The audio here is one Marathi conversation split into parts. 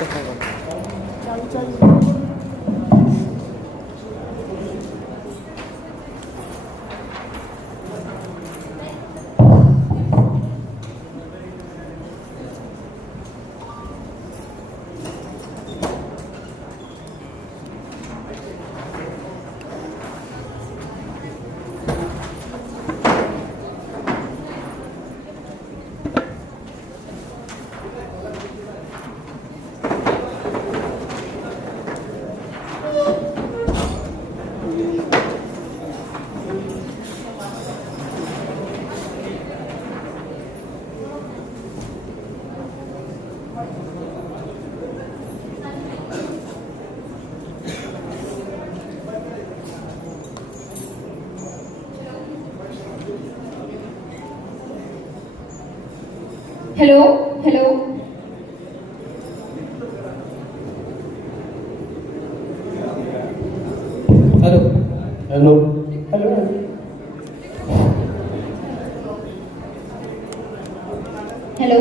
Hello hello hello hello hello hello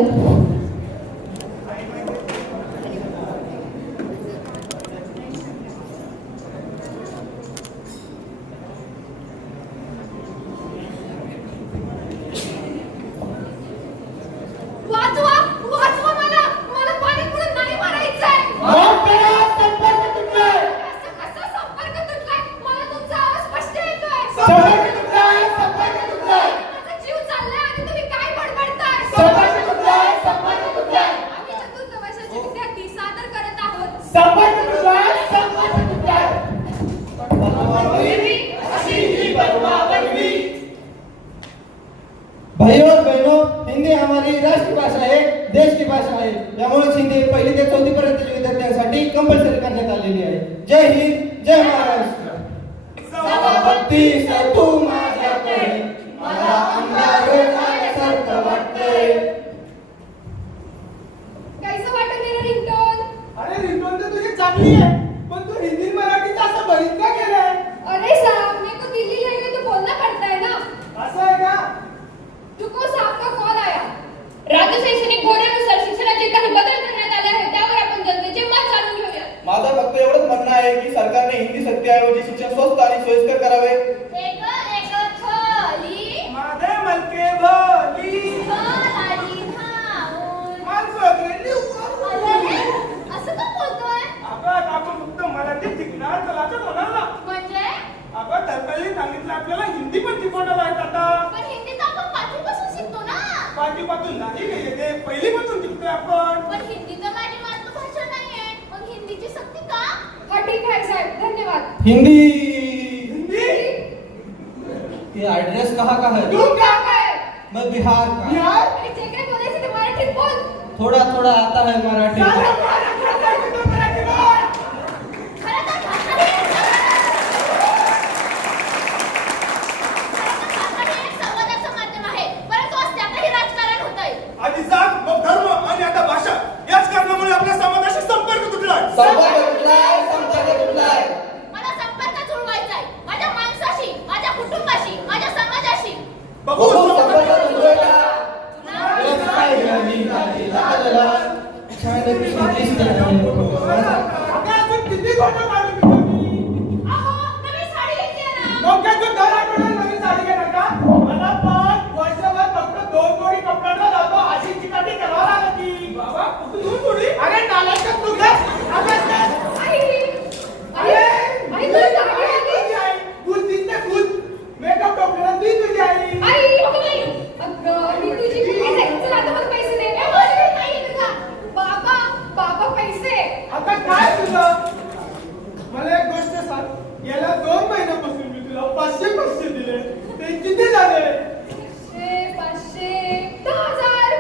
भाइयों और बहनों, हिंदी हमारी राष्ट्रभाषा आहे, देश की भाषा आहे. त्यामुळे हिंदी पहिली ते चौथी पर्यंतच्या विद्यार्थ्यांसाठी कंपल्सरी करण्यात आलेली आहे. जय हिंद, जय महाराष्ट्र. सभापती तू माझ्याकडे मला अंगावर आल्यासारखं वाटतंय. कैसा वाटत मेरा रिंगटोन? अरे रिंगटोन तर तुझी चांगली आहे, पण तू हिंदी मराठीत असं बरीच का केलंय? अरे साहब, मेरे को दिल्ली ले गए तो बोलना पड़ता है ना. असं आहे का? तुको साहब का कॉल आया. राज्य शैक्षणिक धोरणानुसार शिक्षणाचे काही बदल करण्यात आले आहेत, त्यावर आपण जनतेचे मत जाणून घेऊया. माझं फक्त एवढंच म्हणणं आहे की सरकारने हिंदी सक्तीऐवजी शिक्षण स्वस्त आणि सोयीस्कर करावे. एक थोली माझे मलके भोली लाली धावून. माणसं गेली उकळून. अरे, असं का बोलतोय? अगं आपण फक्त मराठी शिकणार चलाचं होणार ना. म्हणजे अगं सरकारने सांगितलं आपल्याला हिंदी पण शिकवणार आहेत आता. पण हिंदी तर आपण पाचवीपासून शिकतो ना. पाचवीपासून नाही येते, पहिलीपासून शिकतोय आपण. पण हिंदी तर माझी मातृभाषा नाहीये, मग हिंदीची सक्ती का? हा ठीक आहे साहेब, धन्यवाद. हिंदी हिंदी ये एड्रेस कहाँ का है? तू क्या काय? मैं बिहार का. बिहार? अरे जे काही बोलायचं ते मराठीत बोल. थोड़ा थोड़ा आता है मराठी. साला मराठी बोल, मराठी बोल. खरं तर भाषा ही एक संवादाचं माध्यम आहे, परंतु आज त्यातही राजकारण होतंय. आधी जात, मग धर्म आणि आता भाषा याच कारणामुळे आपल्या समाजाशी संपर्क तुटलाय. संपर्क तुटलाय. मला संपर्क जुळवायचा आहे माझ्या माणसाशी, माझ्या कुटुंबाशी, माझ्या समाजाशी. बघू संपर्क तुटला. किती खोटं काढू अहो, नवी साडी घेतली ना. मग काय तू दर आठवड्याला नवीन साडी घेणार का? मला पण वर्षभर फक्त 2 जोडी कपड्यांना जातो, अशी चिकाटी करावं लागत ती. बाबा कुठं 2 जोडी? अरे नालायक तू काय? आई, आई तुला साडी आली. मेकअप टोपलेला ती तुझी आई. आई, अगं बाई. अगं, मी तुझी कुठे जायचं? चल आता मला पैसे दे. ए, माझ्याकडे नाहीये तुझा. बाबा पैसे. आता काय तुझं? मला एक गोष्ट सांग, गेल्या 2 महिन्यापासून मी तुला 500 दिले, ते किती झाले? 500, 10,000.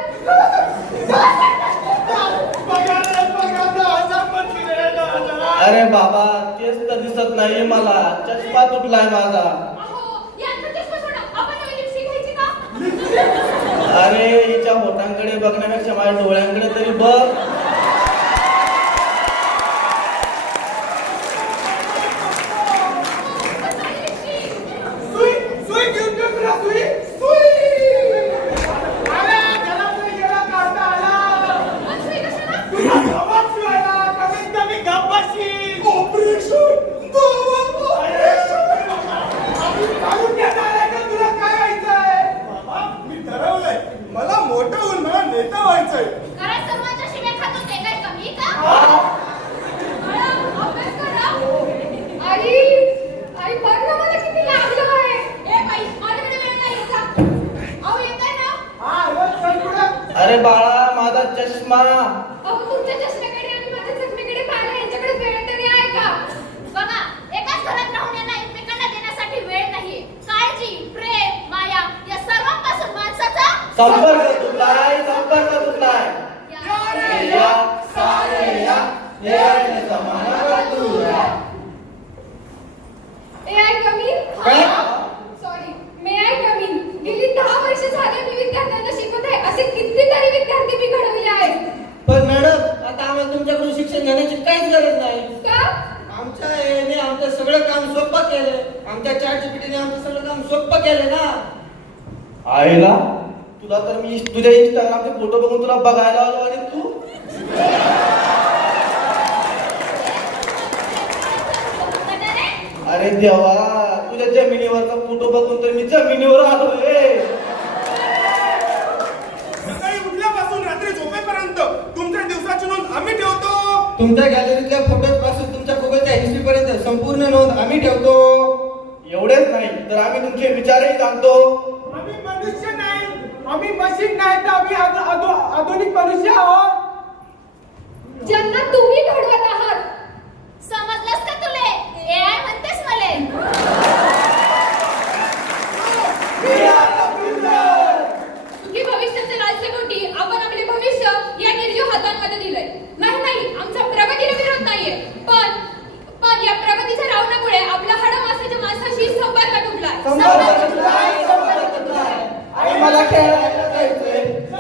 अरे बाबा, तेच तर दिसत नाहीये मला. चष्मा तुटलाय माझा. अहो, यांचा चष्मा सोडा. आपण नवी लिपस्टिक घ्यायची का? अरे हिच्या होटांकडे बघण्यापेक्षा माझ्या डोळ्यांकडे तरी बघ. सुई घेऊन दे तुला, सुई. अरे, त्याला सुई गेला, काढता आला. पण सुई कशाला? तुझा आवाज शिवायला. घरात सर्वांच्या शिव्या खातो ते काय कमी का? बाळा, अभ्यास करा. आई बघ ना मला किती लागलं आहे. ए बाई, माझ्याकडे वेळ नाही का? अहो येताय ना? हा रोज चल पुढं. अरे बाळा माझा चष्मा. अहो तुमच्या चष्म्याकडे आणि माझ्या चष्म्याकडे पाहायला यांच्याकडे वेळ तरी आहे का? बघा, एकाच घरात राहून यांना एकमेकांना देण्यासाठी वेळ नाहीये. काळजी, प्रेम, माया या सर्वांपासून माणसाचा संपर्क तुटलाय. या सारे या हे जमाना दूर है. काय? Sorry, may I come in? गेली 10 वर्ष झाले मी विद्यार्थ्यांना शिकवत आहे. असे कितीतरी विद्यार्थी मी घडवले आहेत. पण मॅडम आता आम्हाला तुमच्याकडून शिक्षण घेण्याची काहीच गरज नाही. का? आमच्या याने आमचं सगळं काम सोपं केलं. आमच्या ChatGPT ने आमचं सगळं काम सोपं केलं ना. आईला तुला तर मी तुझ्या इंस्टाग्रामचे फोटो बघून तुला बघायला आलो आणि तू अरे देवा तुझ्या जमिनीवरचा फोटो बघून तर मी जमिनीवर आलोय. सकाळी उठल्यापासून रात्री झोपेपर्यंत तुमच्या दिवसाची नोंद आम्ही ठेवतो. तुमच्या गॅलरीतल्या फोटोज पासून तुमच्या गुगलच्या हिस्ट्री पर्यंत संपूर्ण नोंद आम्ही ठेवतो. एवढेच नाही तर आम्ही तुमचे विचारही जाणतो. आम्ही मनुष्य नाही, आम्ही मशीन नाही तर आम्ही आधुनिक मनुष्य आहोत. ज्यांना तुम्ही घडवत आहात. समजलंस का तुले? AI म्हणतेस मले? सुखी भविष्याचे राजकोटी आपण आपले भविष्य या निर्जीव हातांमध्ये दिलंय. नाही आमचा प्रगतीला विरोध नाहीये, पण या प्रगतीच्या रावणामुळे आपला हाडमासाच्या माणसाशी संपर्क तुटलाय. आणि मला खेळायला जायचंय. ए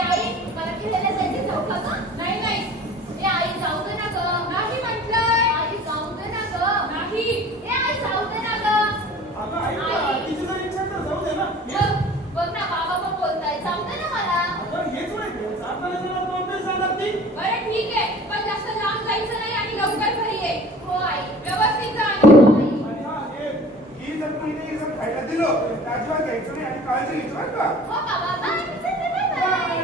आई, मला खेळायला जायचं जाऊ का गं? नाही ए आई, जाऊ दे ना गं. नाही म्हटलंय. आई, जाऊ दे ना गं. नाही. ए आई, जाऊ दे ना गं. अगं ऐक ना, तिची जर इच्छा आहे तर जाऊ दे ना. बघ ना, बाबा पण बोलताय. जाऊ दे ना मला. अगं हेच नाही, जाताना जरा दोन वेळेस जाणार ती. बरं ठीक आहे, पण जास्त लांब जायचं नाही आणि लवकर घरी ये. हो आई. व्यवस्थित जा आणि हो आई. आणि हा ही जर तुम्ही जर खायला दिलं तर अजिबात घ्यायचं नाही आणि काळजी घ्यायची बरं का. हो बाबा, बाय. बाय.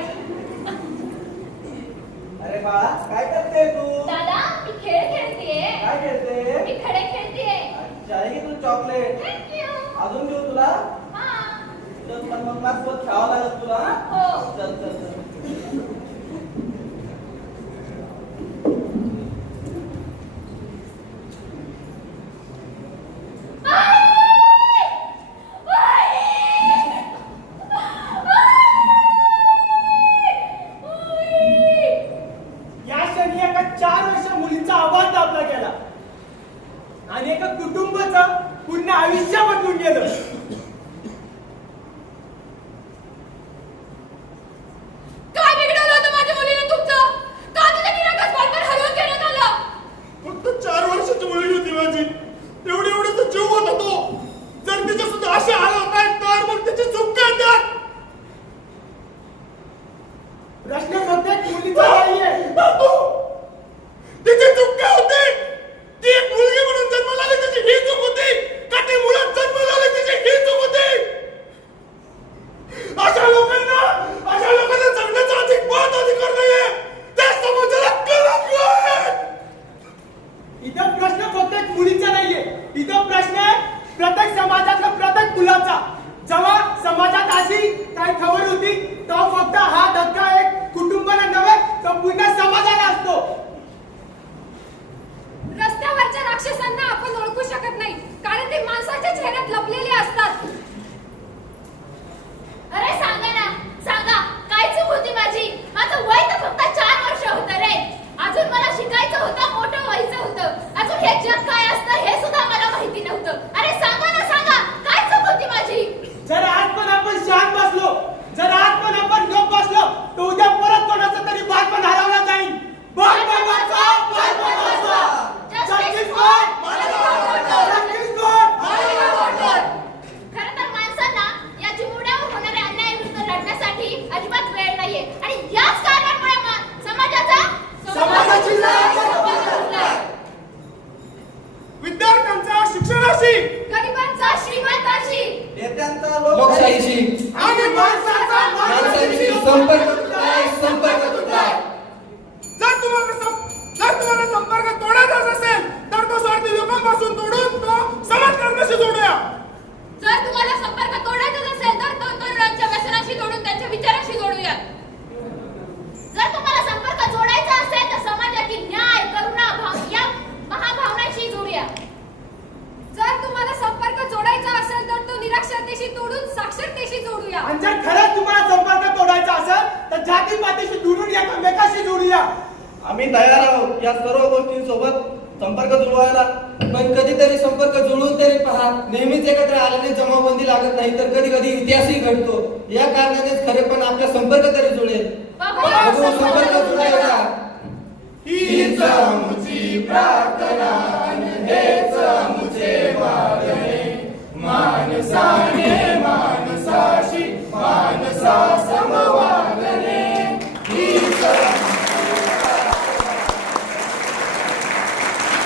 अरे बाळा काय करते तू? दादा, मी खेळ खेळतेय. काय खेळते? मी खडे खेळतेय. चाही तू चॉकलेट. थँक्यू. अजून देऊ तुला? हा. चल मग माझ्यासोबत खेळावं लागेल तुला. हो. चल. या क्षणी एका 4 वर्ष मुलीचा आवाज दाबला गेला आणि एका कुटुंबाचं पूर्ण आयुष्य बदलून गेलं. काय बिघडवलं होतं माझ्या मुलीने तुमचं? का तिला निरागस बालपण हरवून घेण्यात आलं? फक्त 4 वर्षाची मुलगी होती माझी. एवढं जीव होता तो. जर तिच्या सुद्धा असे हाल होत आहेत तर मग तिची चूक काय त्यात? प्रश्न फक्त मुलीचा नाहीये. बापू, तिची चूक काय होती? ती एक मुलगी म्हणून जन्माला आली तिची ही चूक होती का ती मुलात जन्माला आली तिची ही चूक होती? अशा लोकांना जगण्याचा अधिकार नाहीये. त्या समाजाला कलंक आहे. इथं प्रश्न फक्त मुलीचा नाहीये. इथं प्रश्न आहे प्रत्येक समाजातल्या प्रत्येक मुलाचा. जेव्हा समाजात अशी काही खबर होती तेव्हा फक्त हा धक्का एक कुटुंबाला नव्हे संपूर्ण समाजाला असतो. रस्त्यावरच्या राक्षसांना आपण ओळखू शकत नाही, कारण ते माणसाच्या चेहऱ्यात लपलेले असतात. अरे सांगा ना, सांगा. काय चूक होती माझी? माझं वय तर फक्त 4 वर्ष होतं रे. अजून मला शिकायचं होतं, मोठं व्हायचं होतं. अजून हे जग काय असतं हे सुद्धा मला माहिती नव्हतं. अरे सांगा ना, सांगा. काय चूक होती माझी? जर आज पण आपण शांत बसलो, जर आज पण आपण गप बसलो तर उद्या परत कोणाचं तरी बालपण हरवलं जाईल. बालपण वाचवा, बालपण वाचवा. Justice for Justice for खरं तर माणसांना या चिमुरड्यावर होणाऱ्या अन्यायाविरुद्ध लढण्यासाठी अजिबात वेळ नाहीये. आणि याच कारणामुळे समाजाची लढाई विद्यार्थ्यांच्या शिक्षणाशी, गरिबांचा श्रीमंताशी, नेत्यांचा लोकशाहीशी जातीपातीशी दुरून एकमेकाशी जोडूया. आम्ही तयार आहोत या सर्व गोष्टींसोबत संपर्क जुळवायला. पण कधीतरी संपर्क जुळवून तरी पहा. नेहमीच एकत्र आल्याने जमावबंदी लागत नाही तर कधी कधी इतिहासही घडतो. या कारणानेच खरे पण आपला संपर्क तरी जुळेल. बघू संपर्क जुळायचा. हीच आमची प्रार्थना आणि हेच